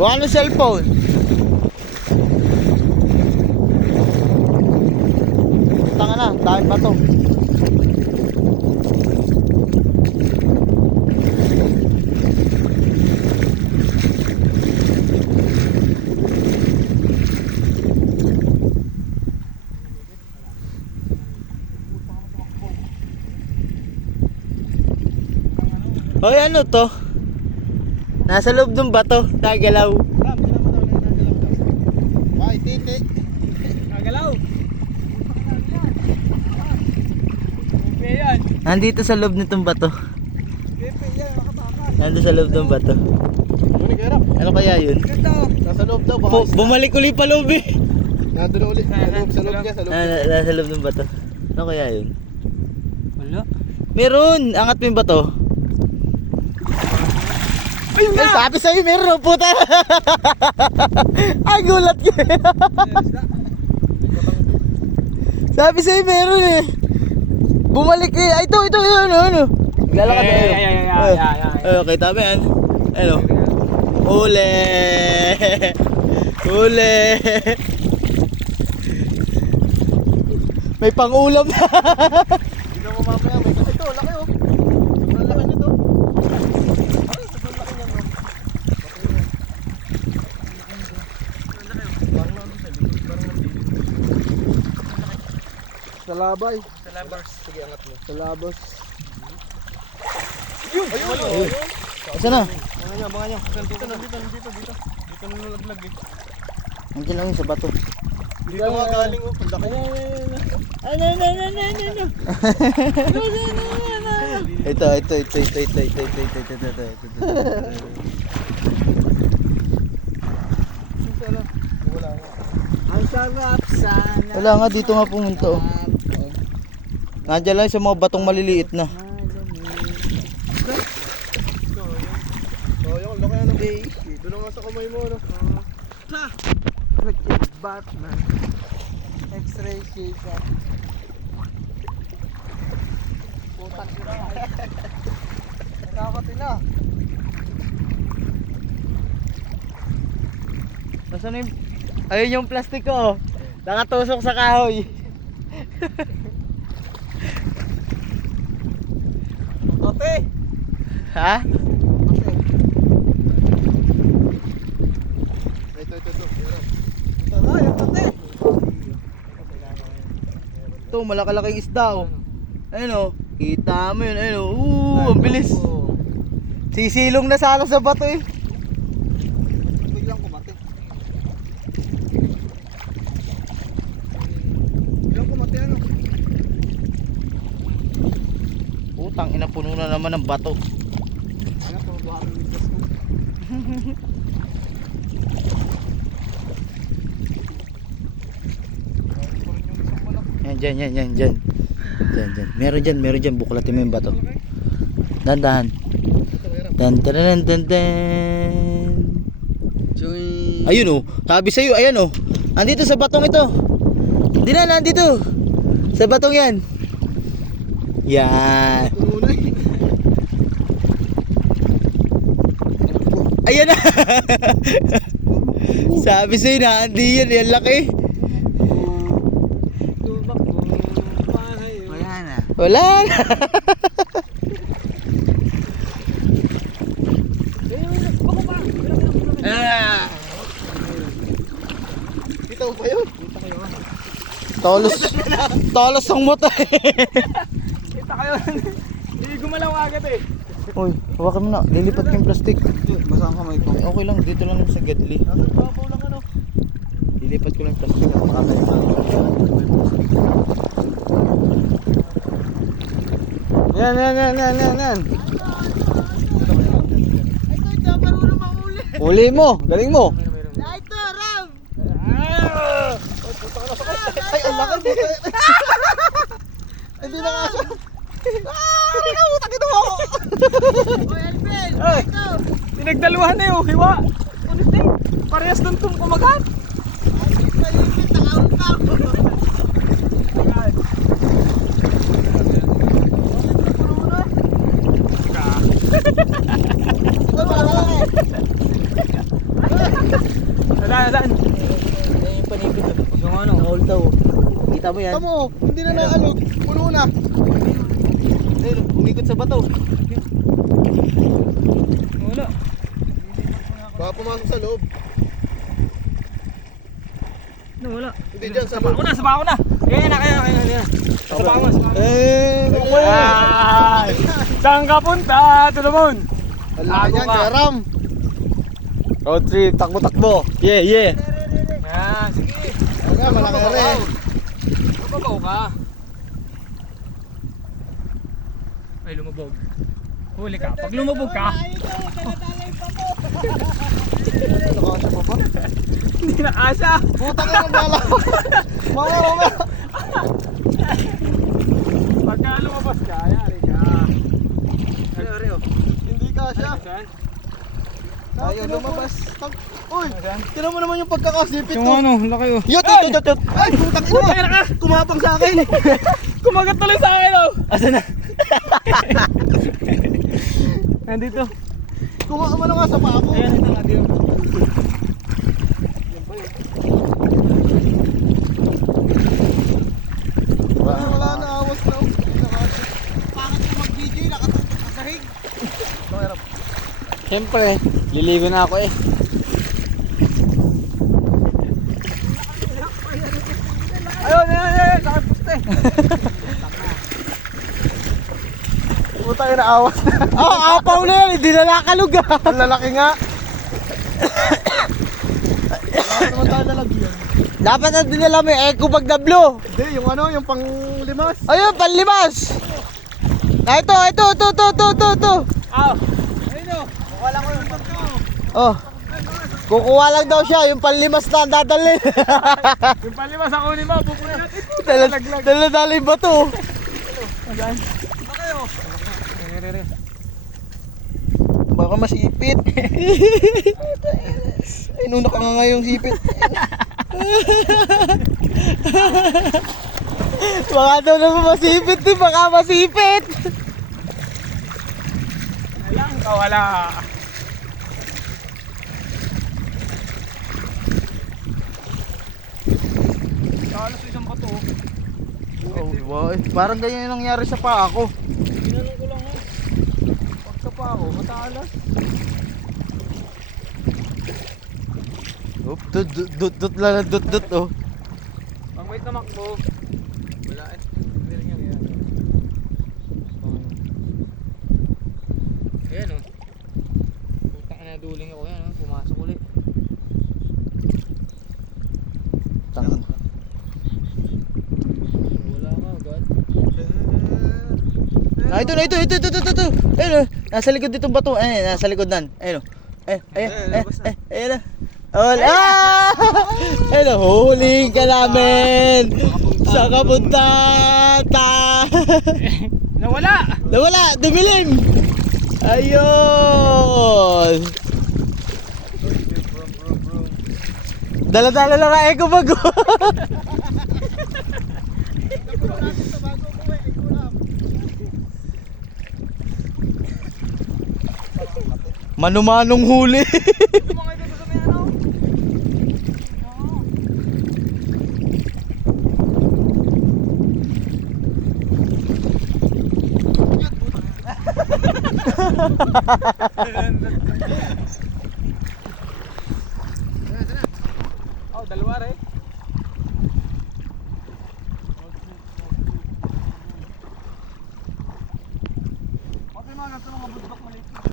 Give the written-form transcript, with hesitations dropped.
Kuha ng cellphone. Tanga na, dahil pa to. Hoy, ano to? Nasa loob ng bato, nagalaw. Ay, titi. Nagalaw. Pepe yan. Nandito sa loob nitong bato. Pepe yan, makatakas. Nandito sa loob ng bato. Ano kaya yun? Ganda oh. Nasa loob daw. Baka Bumalik uli pa loob eh. nandun ulit. Sa loob niya. Sa loob. Nasa loob ng bato. Ano kaya yun? Wala. Meron! Angat mo yung bato. Ayun Ay, sabi sa'yo meron, puta! Ay, gulat ka! Sabi sa'yo meron eh. Bumalik eh. Ay, ito, ano. Naglalakad na ayun. Okay, tama yan. Ano? Uli! Uli! May pang-ulam na! Hindi mo mamaya. May ito, laki oh. Sobrang laki nito. Ay, sobrang laki niyan oh. Parang nandito. Parang nandito. Sa labay. Sa labas. Sige, angat mo. Sa labas. Ayun. Asa na? Mga niya. Dito. Dito nalaglag eh. Nandiyan lang yun sa bato. Dito nga galing oh. Ang laki. Ano. Ito. Sana. Wala nga. Ang sarap sana. Wala nga, dito nga pumunta oh. Nandiyan lang sa mga batong maliliit na. So, yung laki ano. Dito na nga sa kamay mo no. Wicked Batman. X-ray shaker. Putak ina. Nakakati na. Nasaan yung... Ayun yung plastic ko oh. Nakatusok sa kahoy. Ate. Ha? Ito. Tara, yung ate. Ito, malaki-laking isda oh. Ayun oh. Kita mo yun, ayun oh. Ang bilis. Sisilong na sana sa bato eh. Biglang kumati. Biglang kumati ano? Putang ina, puno na naman ng bato. Ano pa mabuhat ng ligtas mo? Yan. Diyan. Meron dyan. Buklatin mo yung bato. Dandahan. Dan. Ayun oh. Sabi sa'yo, ayan oh. Andito sa batong ito. Hindi na, nandito. Sa batong yan. Yan. Puno na eh. Ayan na. Sabi sa'yo na, hindi yan. Yan laki. Tubak mo. Wala na. Wala na. Kita mo pa yun? Tolos ang mata. Kita kayo. Hindi gumalaw agad eh. Uy, hawakan mo na. Lilipat ko yung plastic. Basa ang kamay ko. Okay lang, dito lang sa gadli. Nasa babaw lang ano? Lilipat ko lang yung plastic. Yan. Uli mo, galing mo. Ay, ang laki. Hindi na nga siya. Utang ito mo. Pinagdaluhan na yung hiwa. Ulit na eh. Parehas doon kumagat. Saan? Ayan yung panipit oh. Yung ano? Nakulta oh. Kita mo yan? Tamo, hindi na naalog. Puno na. Ayun oh, umikot sa bato. Wala. Baka pumasok sa loob. Wala. Hindi dyan, sa Saba loob. ko na, saba ko na. Kaya na. Saba ko na. Eh, Saan ka punta, Tulumon? Wala Ako yan, ka. Jaram. road trip, takbo-takbo. Yeah, yeah. Sige. Wala, malaki rin. Lumabaw ka. Ay, lumabog. Huli ka. Pag lumabog ka, Nakakasya pa ba? hindi na asa. Putang ina bala. Mamaya. Pagka lumabas ka, yari ka. Hindi kasya. Saan? Ayaw lumabas. Uy, tinan mo naman yung pagkakasipit Yung ko. ano, laki oh. Yut. Ay, putang ina. Kaya na ka! Kumapang sa akin. Kumagat tuloy sa akin oh! Asan na? Nandito. Kumamano nga sa paa ko. Ayan, ito nga dito. Wala na, awas na. Pangit ko mag-DJ, nakatutok sa sahig. Siyempre, liligo na ako eh. Ayun, sakit puste. Putang ina, awas na. Oh, apaw na yan, hindi na nakaluga. Ang lalaki nga. Bakit naman tayo lalagyan? Dapat na dinala mo yung eco bag na blue. Hindi, yung ano, yung pang limas. Ayun, panlimas. Ah, ito. Ah, ayun oh. Wala ko yung bag ko. Oh. Kukuha lang daw siya, yung panlimas na dadalhin. Yung palima sa kunin mo, pupunin natin. Dala yung bato. Saan? Baka masipit. Ay, nuna ka nga ngayong sipit. Baka daw naman masipit eh, baka masipit. Alang ka, wala. Kalas isang bato oh. Oh, diba? Parang ganyan yung nangyari sa paa ko. Ginanong ko lang oh. Pag sa pa ako, matalas. Oop, dut lang, dut oh. Pag may tamakbo, wala eh. Hindi lang yan. Ayan oh. Putang na duling ako yan oh. Pumasok ulit. Tangan. Wala ka agad. Ah, ito. Ayun, nasa likod ditong bato. Ayun, nasa likod nan. Ayun. Ayun. Wala! Ayun, huhulihin ka namin! Sa kapunta! Nawala! Nawala! Dumilim! Ayun! Dala-dala lang ang eco bag. Mano-manong huli. Oh, dalawa rin. Okay mga ganito mga budbak maliit.